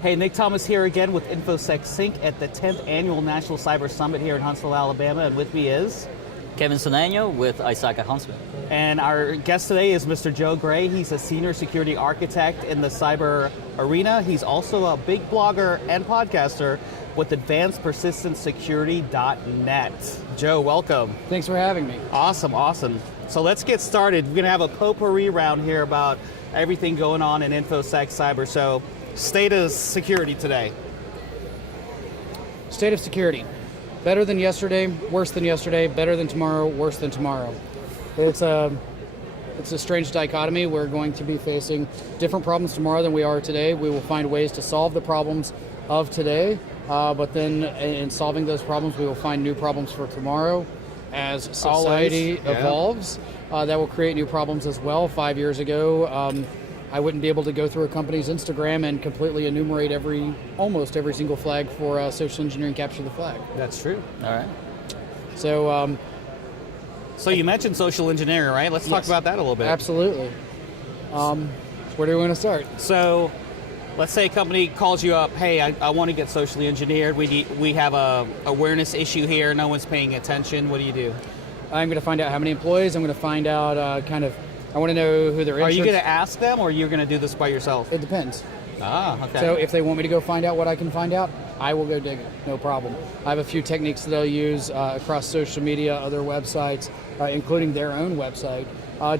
Hey, Nick Thomas here again with InfoSec Sync at the 10th Annual National Cyber Summit here in Huntsville, Alabama, and with me is... Kevin Cedeno with Isaac Huntsman. And our guest today is Mr. Joe Gray. He's a senior security architect in the cyber arena. He's also a big blogger and podcaster with advancedpersistentsecurity.net. Joe, welcome. Thanks for having me. Awesome. So let's get started. We're going to have a potpourri round here about everything going on in InfoSec Cyber. So, state of security today. State of security. Better than yesterday, worse than yesterday, better than tomorrow, worse than tomorrow. It's a strange dichotomy. We're going to be facing different problems tomorrow than we are today. We will find ways to solve the problems of today, but then in solving those problems, we will find new problems for tomorrow. As society evolves, that will create new problems as well. 5 years ago, I wouldn't be able to go through a company's Instagram and completely enumerate almost every single flag for social engineering capture the flag. That's true. All right. So, so you mentioned social engineering, right? Let's talk about that a little bit. Absolutely. Where do we want to start? So, let's say a company calls you up, hey, I want to get socially engineered. We have a awareness issue here. No one's paying attention. What do you do? I'm going to find out how many employees. I'm going to find out I want to know who their insurance... Are you going to ask them, or are you going to do this by yourself? It depends. Okay. So if they want me to go find out what I can find out, I will go dig it. No problem. I have a few techniques that I'll use across social media, other websites, including their own website,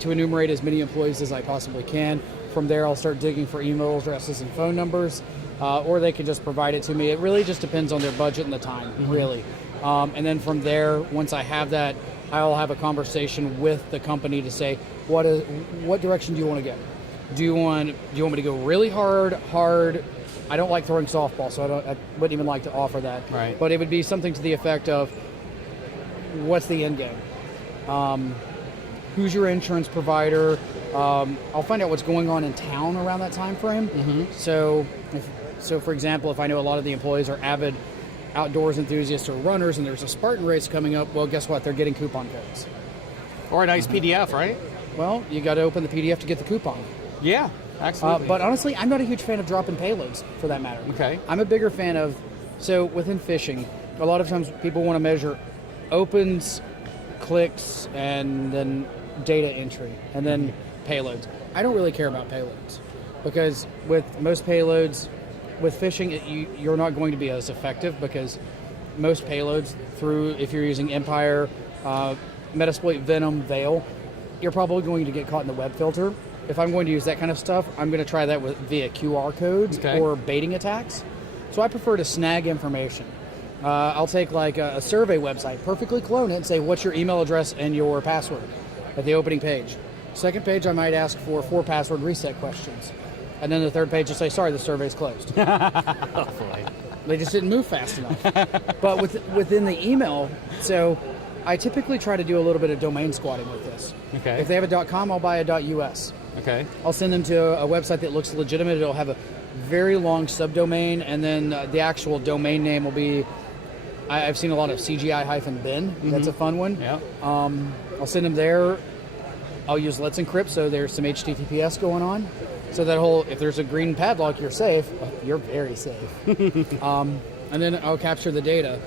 to enumerate as many employees as I possibly can. From there, I'll start digging for email addresses and phone numbers, or they can just provide it to me. It really just depends on their budget and the time, really. And then from there, once I have that, I'll have a conversation with the company to say, what direction do you want to go? Do you want me to go really hard? I don't like throwing softball, so I wouldn't even like to offer that. Right. But it would be something to the effect of, what's the end game? Who's your insurance provider? I'll find out what's going on in town around that time frame. Mm-hmm. So for example, if I know a lot of the employees are avid outdoors enthusiasts or runners and there's a Spartan race coming up, well, guess what? They're getting coupon codes. Or a nice PDF, right? Well, you got to open the PDF to get the coupon. Yeah, absolutely. But honestly, I'm not a huge fan of dropping payloads, for that matter. Okay. I'm a bigger fan of, so within phishing, a lot of times people want to measure opens, clicks, and then data entry, and then payloads. I don't really care about payloads, because with most payloads, with phishing, you're not going to be as effective, because most payloads if you're using Empire, Metasploit, Venom, Veil, you're probably going to get caught in the web filter. If I'm going to use that kind of stuff, I'm going to try that via QR codes or baiting attacks. So I prefer to snag information. I'll take like a survey website, perfectly clone it, and say, what's your email address and your password at the opening page. Second page, I might ask for 4 password reset questions. And then the third page will say, sorry, the survey's closed. Oh, boy. They just didn't move fast enough. But within the email, so I typically try to do a little bit of domain squatting with this. Okay. If they have a .com, I'll buy a .us. Okay. I'll send them to a website that looks legitimate. It'll have a very long subdomain, and then the actual domain name will be, I've seen a lot of CGI-bin. Mm-hmm. That's a fun one. Yeah. I'll send them there. I'll use Let's Encrypt, so there's some HTTPS going on. So that if there's a green padlock, you're safe. You're very safe. And then I'll capture the data.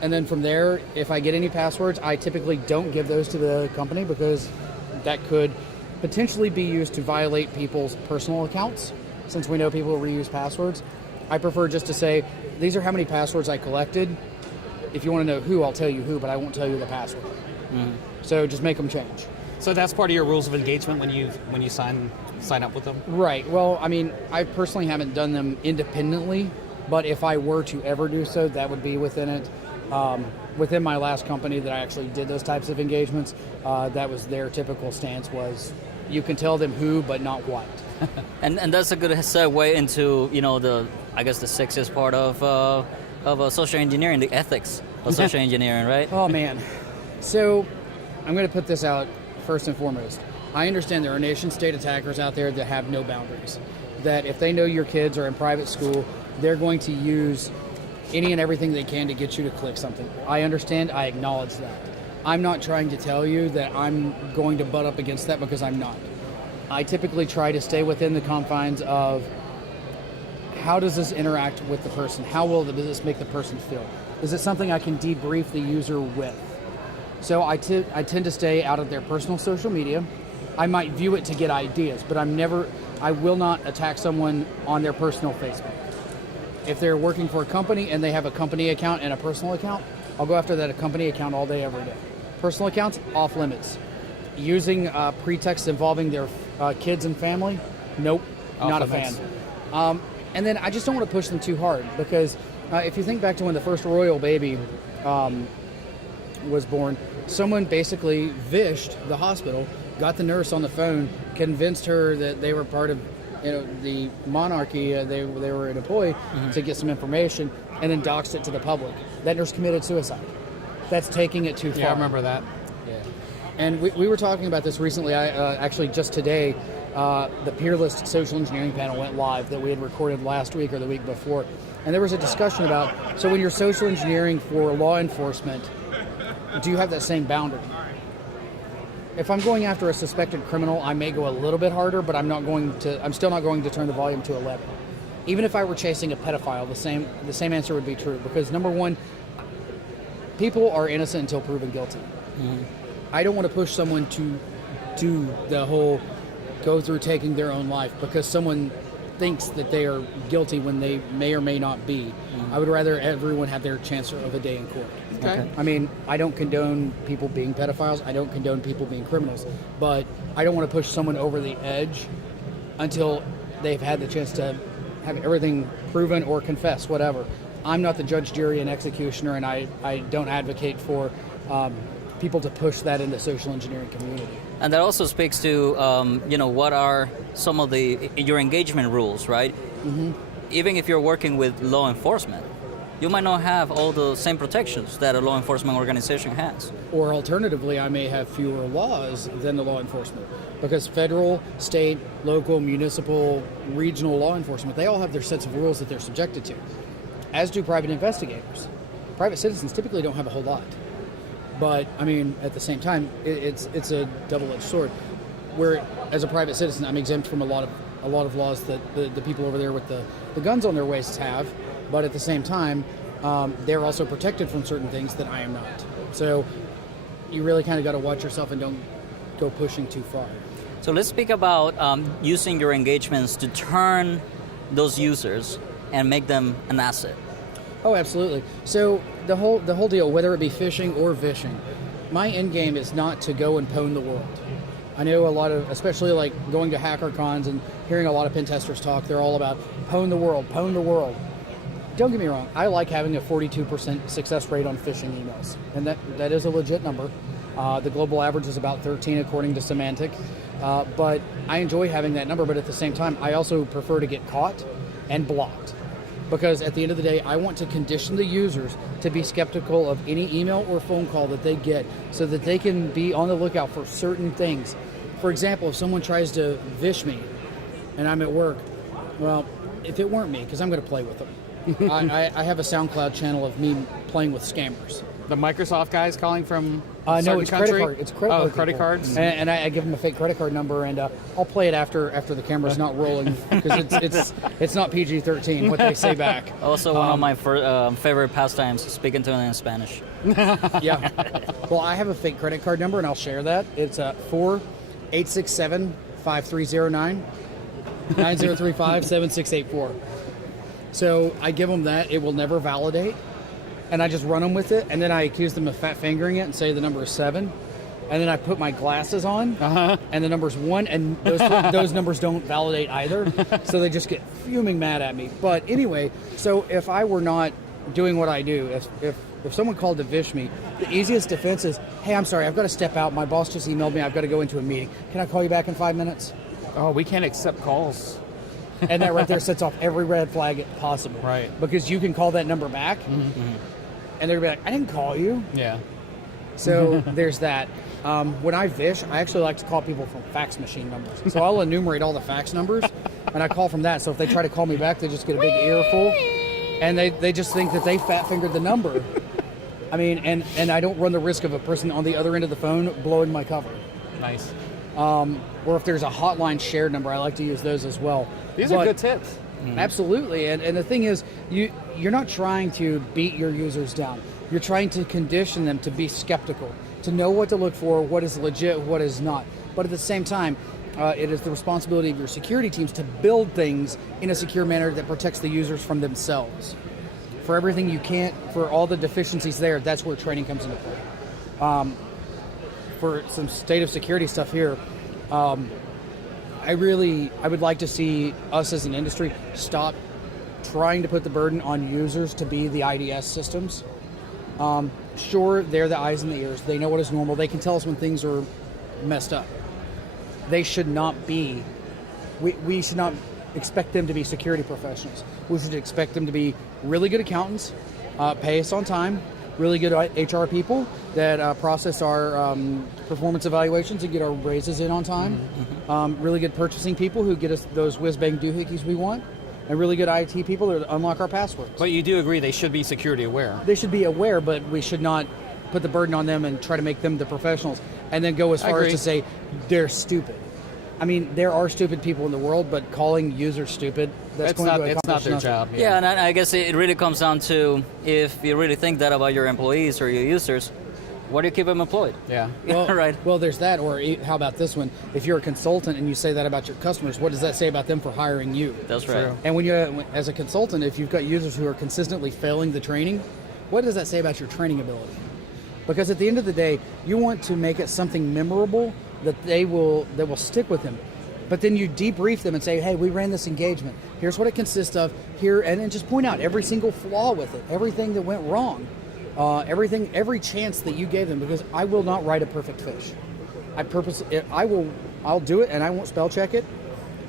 And then from there, if I get any passwords, I typically don't give those to the company, because that could potentially be used to violate people's personal accounts, since we know people reuse passwords. I prefer just to say, these are how many passwords I collected. If you want to know who, I'll tell you who, but I won't tell you the password. Mm-hmm. So just make them change. So that's part of your rules of engagement when you sign up with them? Right. Well, I mean, I personally haven't done them independently, but if I were to ever do so, that would be within it. Within my last company that I actually did those types of engagements, that was their typical stance was, you can tell them who, but not what. and that's a good segue into the sexiest part of social engineering, the ethics of social engineering, right? Oh man. So I'm going to put this out first and foremost. I understand there are nation-state attackers out there that have no boundaries. That if they know your kids are in private school, they're going to use any and everything they can to get you to click something. I understand, I acknowledge that. I'm not trying to tell you that I'm going to butt up against that, because I'm not. I typically try to stay within the confines of, how does this interact with the person? How will the business make the person feel? Is it something I can debrief the user with? So I tend to stay out of their personal social media. I might view it to get ideas, but I will not attack someone on their personal Facebook. If they're working for a company and they have a company account and a personal account, I'll go after that company account all day, every day. Personal accounts, off limits. Using pretexts involving their kids and family, nope, not a fan. And then I just don't want to push them too hard, because if you think back to when the first royal baby was born, someone basically vished the hospital, got the nurse on the phone, convinced her that they were part of the monarchy, they were an employee, to get some information, and then doxed it to the public. That nurse committed suicide. That's taking it too far. Yeah, I remember that. Yeah. And we were talking about this recently. Actually, just today, the Peerless Social Engineering panel went live that we had recorded last week or the week before. And there was a discussion about, so when you're social engineering for law enforcement, do you have that same boundary? If I'm going after a suspected criminal, I may go a little bit harder, but I'm still not going to turn the volume to 11. Even if I were chasing a pedophile, the same answer would be true, because number one, people are innocent until proven guilty. I don't want to push someone to do the whole go through taking their own life because someone thinks that they are guilty when they may or may not be. I would rather everyone have their chance of a day in court. Okay. I mean, I don't condone people being pedophiles. I don't condone people being criminals. But I don't want to push someone over the edge until they've had the chance to have everything proven or confess, whatever. I'm not the judge, jury, and executioner, and I don't advocate for people to push that in the social engineering community. And that also speaks to, what are some of your engagement rules, right? Even if you're working with law enforcement, you might not have all the same protections that a law enforcement organization has. Or alternatively, I may have fewer laws than the law enforcement, because federal, state, local, municipal, regional law enforcement, they all have their sets of rules that they're subjected to, as do private investigators. Private citizens typically don't have a whole lot. But, I mean, at the same time, it's a double-edged sword. Where, as a private citizen, I'm exempt from a lot of laws that the people over there with the guns on their waists have. But at the same time, they're also protected from certain things that I am not. So you really kind of got to watch yourself and don't go pushing too far. So let's speak about using your engagements to turn those users and make them an asset. Oh, absolutely. So the whole deal, whether it be phishing or vishing, my end game is not to go and pwn the world. I know a lot of, especially like going to hacker cons and hearing a lot of pen testers talk, they're all about pwn the world, pwn the world. Don't get me wrong, I like having a 42% success rate on phishing emails, and that is a legit number. The global average is about 13 according to Semantic, but I enjoy having that number, but at the same time, I also prefer to get caught and blocked. Because at the end of the day, I want to condition the users to be skeptical of any email or phone call that they get so that they can be on the lookout for certain things. For example, if someone tries to vish me and I'm at work, well, if it weren't me, because I'm going to play with them. I have a SoundCloud channel of me playing with scammers. The Microsoft guys calling from no, it's country? credit card. It's credit card. Credit people. cards. And I give them a fake credit card number, and I'll play it after the camera's not rolling because it's not PG-13 what they say back. Also, one of my favorite pastimes, speaking to them in Spanish. Yeah. Well, I have a fake credit card number, and I'll share that. It's 4-867-5309 9035-7684. So I give them that. It will never validate. And I just run them with it, and then I accuse them of fat fingering it and say the number is 7. And then I put my glasses on, and the number's 1, and those numbers don't validate either. So they just get fuming mad at me. But anyway, so if I were not doing what I do, if someone called to vish me, the easiest defense is, hey, I'm sorry, I've got to step out. My boss just emailed me. I've got to go into a meeting. Can I call you back in 5 minutes? Oh, we can't accept calls. And that right there sets off every red flag possible. Right. Because you can call that number back, and they're going to be like, I didn't call you. Yeah. So there's that. When I vish, I actually like to call people from fax machine numbers. So I'll enumerate all the fax numbers, and I call from that. So if they try to call me back, they just get a big earful, and they just think that they fat-fingered the number. I mean, and I don't run the risk of a person on the other end of the phone blowing my cover. Nice. Or if there's a hotline shared number, I like to use those as well. These are good tips. Absolutely. And the thing is, you're not trying to beat your users down. You're trying to condition them to be skeptical, to know what to look for, what is legit, what is not. But at the same time, it is the responsibility of your security teams to build things in a secure manner that protects the users from themselves. For everything you can't, for all the deficiencies there, that's where training comes into play. For some state of security stuff here, I would like to see us as an industry stop trying to put the burden on users to be the IDS systems. Sure, they're the eyes and the ears. They know what is normal. They can tell us when things are messed up. They should not be, we should not expect them to be security professionals. We should expect them to be really good accountants, pay us on time, really good HR people that process our performance evaluations and get our raises in on time, really good purchasing people who get us those whiz-bang doohickeys we want, and really good IT people that unlock our passwords. But you do agree they should be security aware. They should be aware, but we should not put the burden on them and try to make them the professionals and then go as far as to say they're stupid. I mean, there are stupid people in the world, but calling users stupid, it's not their job. Yeah, and I guess it really comes down to, if you really think that about your employees or your users, why do you keep them employed? Yeah. Well, right. Well, there's that. Or how about this one? If you're a consultant and you say that about your customers, what does that say about them for hiring you? That's right. True. And when as a consultant, if you've got users who are consistently failing the training, what does that say about your training ability? Because at the end of the day, you want to make it something memorable that will stick with them. But then you debrief them and say, hey, we ran this engagement. Here's what it consists of. Here, and then just point out every single flaw with it, everything that went wrong, every chance that you gave them. Because I will not write a perfect fish. I'll do it, and I won't spell check it,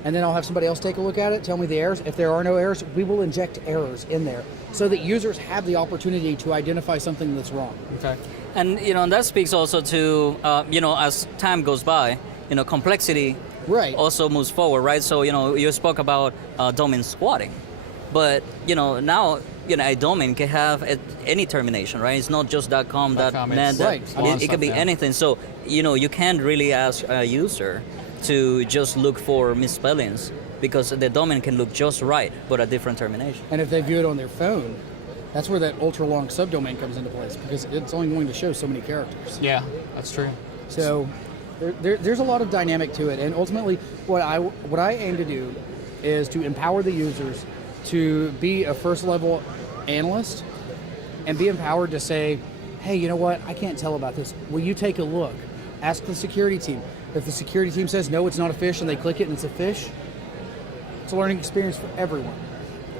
and then I'll have somebody else take a look at it, tell me the errors. If there are no errors, we will inject errors in there so that users have the opportunity to identify something that's wrong. Okay. And and that speaks also to as time goes by, complexity Right. also moves forward, right? So you spoke about domain squatting, but now a domain can have any termination, right? It's not just .com, .net. Right. It could be anything. So you can't really ask a user to just look for misspellings, because the domain can look just right, but a different termination. And if they view it on their phone, that's where that ultra-long subdomain comes into place, because it's only going to show so many characters. Yeah, that's true. So there's a lot of dynamic to it, and ultimately what I aim to do is to empower the users to be a first-level analyst and be empowered to say, hey, you know what, I can't tell about this. Will you take a look? Ask the security team. If the security team says, no, it's not a fish, and they click it and it's a fish, it's a learning experience for everyone.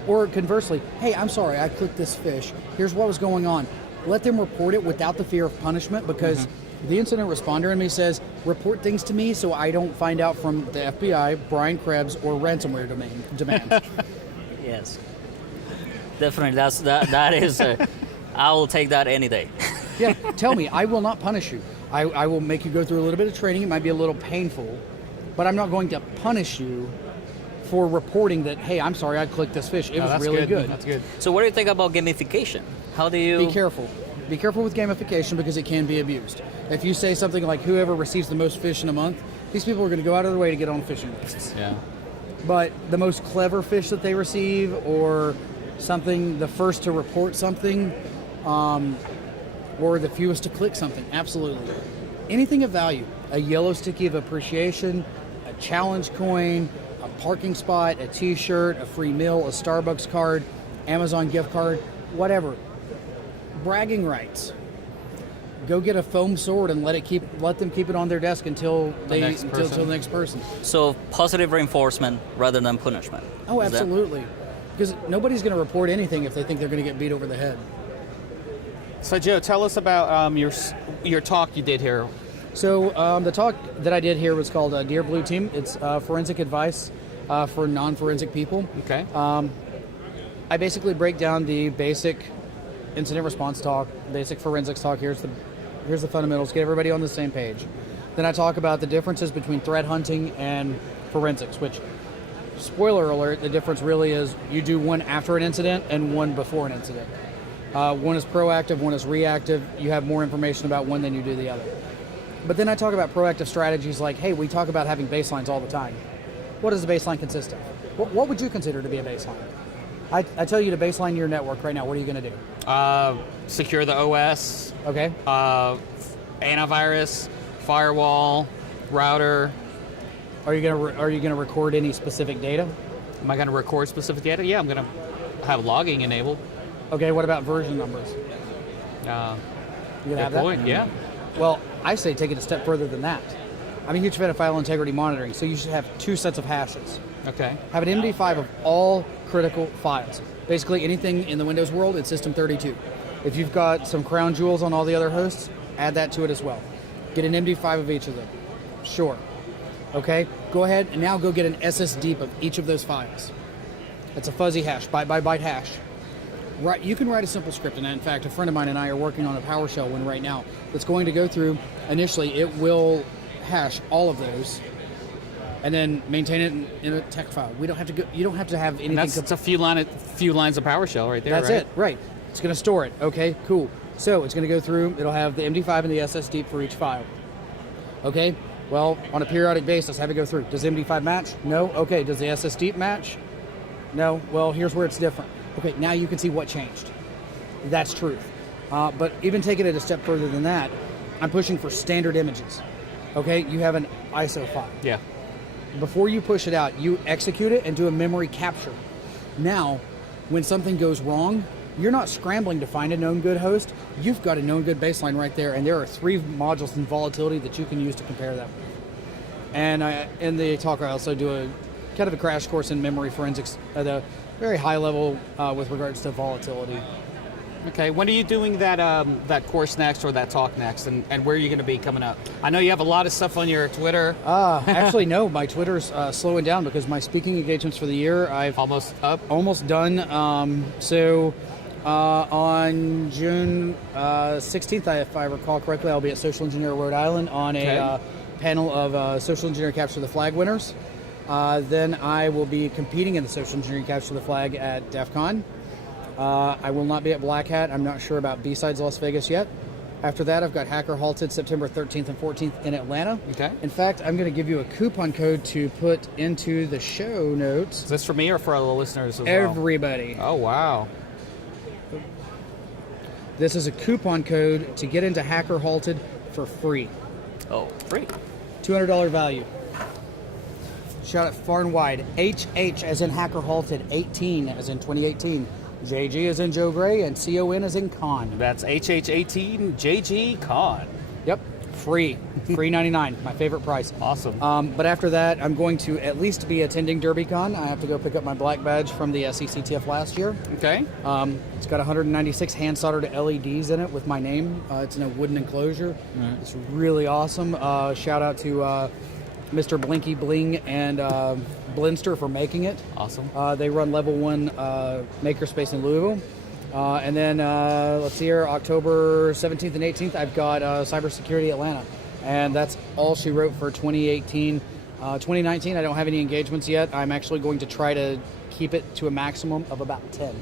Or conversely, hey, I'm sorry, I clicked this fish. Here's what was going on. Let them report it without the fear of punishment, because the incident responder in me says, report things to me so I don't find out from the FBI, Brian Krebs, or ransomware demand. Yes. Definitely, that is, I will take that any day. Yeah, tell me, I will not punish you. I will make you go through a little bit of training. It might be a little painful, but I'm not going to punish you for reporting that, hey, I'm sorry, I clicked this fish. It was really good. That's good. So what do you think about gamification? How do you... Be careful. Be careful with gamification, because it can be abused. If you say something like, whoever receives the most fish in a month, these people are going to go out of their way to get on fishing lists. Yeah. But the most clever fish that they receive, or something, the first to report something, or the fewest to click something, absolutely. Anything of value, a yellow sticky of appreciation, a challenge coin, a parking spot, a t-shirt, a free meal, a Starbucks card, Amazon gift card, whatever. Bragging rights. Go get a foam sword and let them keep it on their desk until the next person. So positive reinforcement rather than punishment. Oh, absolutely. Because nobody's going to report anything if they think they're going to get beat over the head. So Joe, tell us about your talk you did here. So the talk that I did here was called Dear Blue Team. It's forensic advice for non-forensic people. Okay. I basically break down the basic incident response talk, basic forensics talk. Here's the fundamentals. Get everybody on the same page. Then I talk about the differences between threat hunting and forensics, which, spoiler alert, the difference really is you do one after an incident and one before an incident. One is proactive, one is reactive. You have more information about one than you do the other. But then I talk about proactive strategies like, hey, we talk about having baselines all the time. What does a baseline consist of? What would you consider to be a baseline? I tell you to baseline your network right now. What are you going to do? Secure the OS, Okay. antivirus, firewall, router. Are you gonna record any specific data? Am I going to record specific data? Yeah, I'm going to have logging enabled. Okay. What about version numbers? You gonna Good have that? point. Yeah. Well, I say take it a step further than that. I'm a huge fan of file integrity monitoring, so you should have 2 sets of hashes. Okay. Have an MD5 of all critical files. Basically anything in the Windows world, it's System 32. If you've got some crown jewels on all the other hosts, add that to it as well. Get an MD5 of each of them. Sure. Okay, go ahead and now go get an SSD of each of those files. It's a fuzzy hash, byte by byte hash. Right, you can write a simple script, and in fact, a friend of mine and I are working on a PowerShell one right now that's going to go through. Initially, it will hash all of those, and then maintain it in a text file. We don't have to go. You don't have to have anything. And it's a few lines of PowerShell right there. That's right? it, right? It's going to store it. Okay, cool. So it's going to go through. It'll have the MD5 and the SSD for each file. Okay. Well, on a periodic basis, have it go through. Does MD5 match? No. Okay. Does the SSD match? No. Well, here's where it's different. Okay. Now you can see what changed. That's truth. But even taking it a step further than that, I'm pushing for standard images. Okay. You have an ISO file. Yeah. Before you push it out, you execute it and do a memory capture. Now, when something goes wrong, you're not scrambling to find a known good host. You've got a known good baseline right there, and there are 3 modules in volatility that you can use to compare that with. And in the talk, I also do a kind of a crash course in memory forensics at a very high level with regards to volatility. Okay, when are you doing that course next or that talk next, and where are you going to be coming up? I know you have a lot of stuff on your Twitter. Actually, no, my Twitter's slowing down because my speaking engagements for the year, I've Almost up? almost done. So on June 16th, if I recall correctly, I'll be at Social Engineer Rhode Island on a panel of Social Engineering Capture the Flag winners. Then I will be competing in the Social Engineering Capture the Flag at DEF CON. I will not be at Black Hat. I'm not sure about B-Sides Las Vegas yet. After that, I've got Hacker Halted September 13th and 14th in Atlanta. Okay. In fact, I'm going to give you a coupon code to put into the show notes. Is this for me or for the listeners as well? Everybody. Oh, wow. This is a coupon code to get into Hacker Halted for free. Oh, free. $200 value. Shout out far and wide. HH as in Hacker Halted, 18 as in 2018. JG as in Joe Gray, and CON as in Con. That's HH18 JG Con. Yep, free. Free 99, my favorite price. Awesome. But after that, I'm going to at least be attending DerbyCon. I have to go pick up my black badge from the SECTF last year. Okay. It's got 196 hand-soldered LEDs in it with my name. It's in a wooden enclosure. Mm-hmm. It's really awesome. Shout out to Mr. Blinky Bling and Blinster for making it. Awesome. They run level 1 makerspace in Louisville. And then, let's see here, October 17th and 18th, I've got Cybersecurity Atlanta. And that's all she wrote for 2018. 2019, I don't have any engagements yet. I'm actually going to try to keep it to a maximum of about 10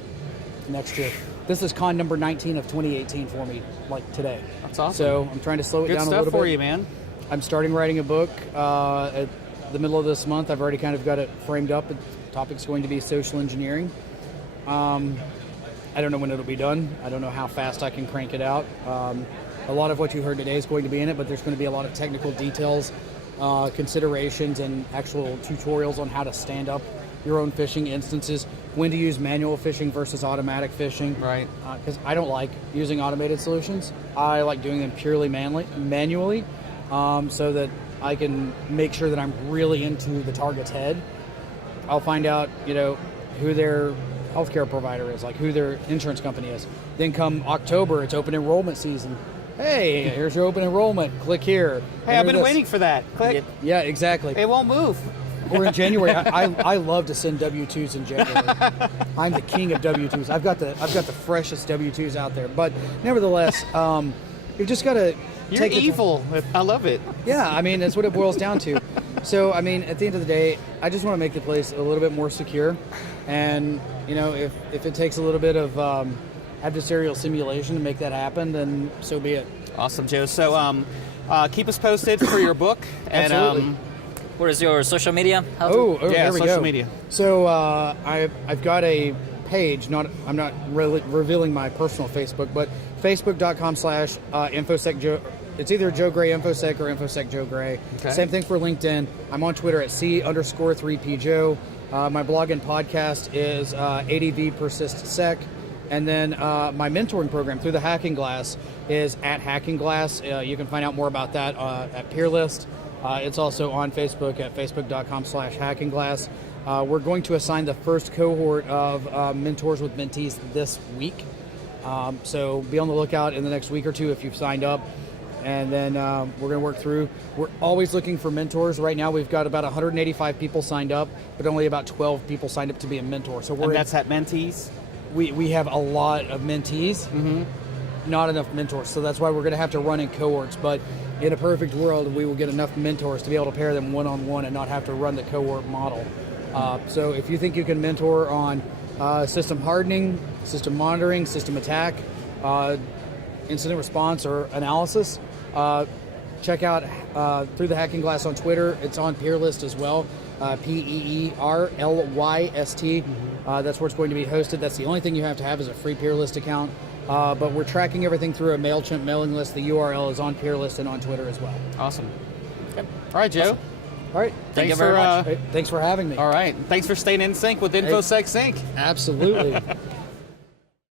next year. This is con number 19 of 2018 for me, like today. That's awesome. So I'm trying to slow it Good down a stuff little bit. for you, man. I'm starting writing a book at the middle of this month. I've already kind of got it framed up. The topic's going to be social engineering. I don't know when it'll be done. I don't know how fast I can crank it out. A lot of what you heard today is going to be in it, but there's going to be a lot of technical details, considerations, and actual tutorials on how to stand up your own phishing instances, when to use manual phishing versus automatic phishing. Right. Because I don't like using automated solutions. I like doing them purely manually, so that I can make sure that I'm really into the target's head. I'll find out, who their healthcare provider is, like who their insurance company is. Then come October, it's open enrollment season. Hey, here's your open enrollment. Click here. Hey, I've been waiting for that. Click. Yeah, exactly. It won't move. Or in January, I love to send W-2s in January. I'm the king of W-2s. I've got the freshest W-2s out there. But nevertheless, you've just got to. You're evil. I love it. Yeah, I mean, that's what it boils down to. So, I mean, at the end of the day, I just want to make the place a little bit more secure. And, if it takes a little bit of adversarial simulation to make that happen, then so be it. Awesome, Joe. So keep us posted for your book. And, Absolutely. What is your social media? Oh, Yeah, there we social go. media. So I've got a page. I'm not really revealing my personal Facebook, but facebook.com/infosec Joe. It's either Joe Gray Infosec or Infosec Joe Gray. Okay. Same thing for LinkedIn. I'm on Twitter at C_3P Joe. My blog and podcast is ADV Persist Sec. And then my mentoring program through the Hacking Glass is at Hacking Glass. You can find out more about that at Peerlist. It's also on Facebook at facebook.com/hackingglass. We're going to assign the first cohort of mentors with mentees this week. So be on the lookout in the next week or two if you've signed up. And then we're going to work through. We're always looking for mentors. Right now we've got about 185 people signed up, but only about 12 people signed up to be a mentor. So And that's at mentees? we have a lot of mentees, not enough mentors. So that's why we're going to have to run in cohorts. But in a perfect world, we will get enough mentors to be able to pair them one-on-one and not have to run the cohort model. So if you think you can mentor on system hardening, system monitoring, system attack, incident response, or analysis, check out Through the Hacking Glass on Twitter. It's on Peerlist as well, PEERLYST. That's where it's going to be hosted. That's the only thing you have to have is a free Peerlist account. But we're tracking everything through a MailChimp mailing list. The URL is on Peerlist and on Twitter as well. Awesome. Okay. All right, Joe. Awesome. All right. Thank you very much. Hey, thanks for having me. All right. Thanks for staying in sync with InfoSec Sync. Absolutely.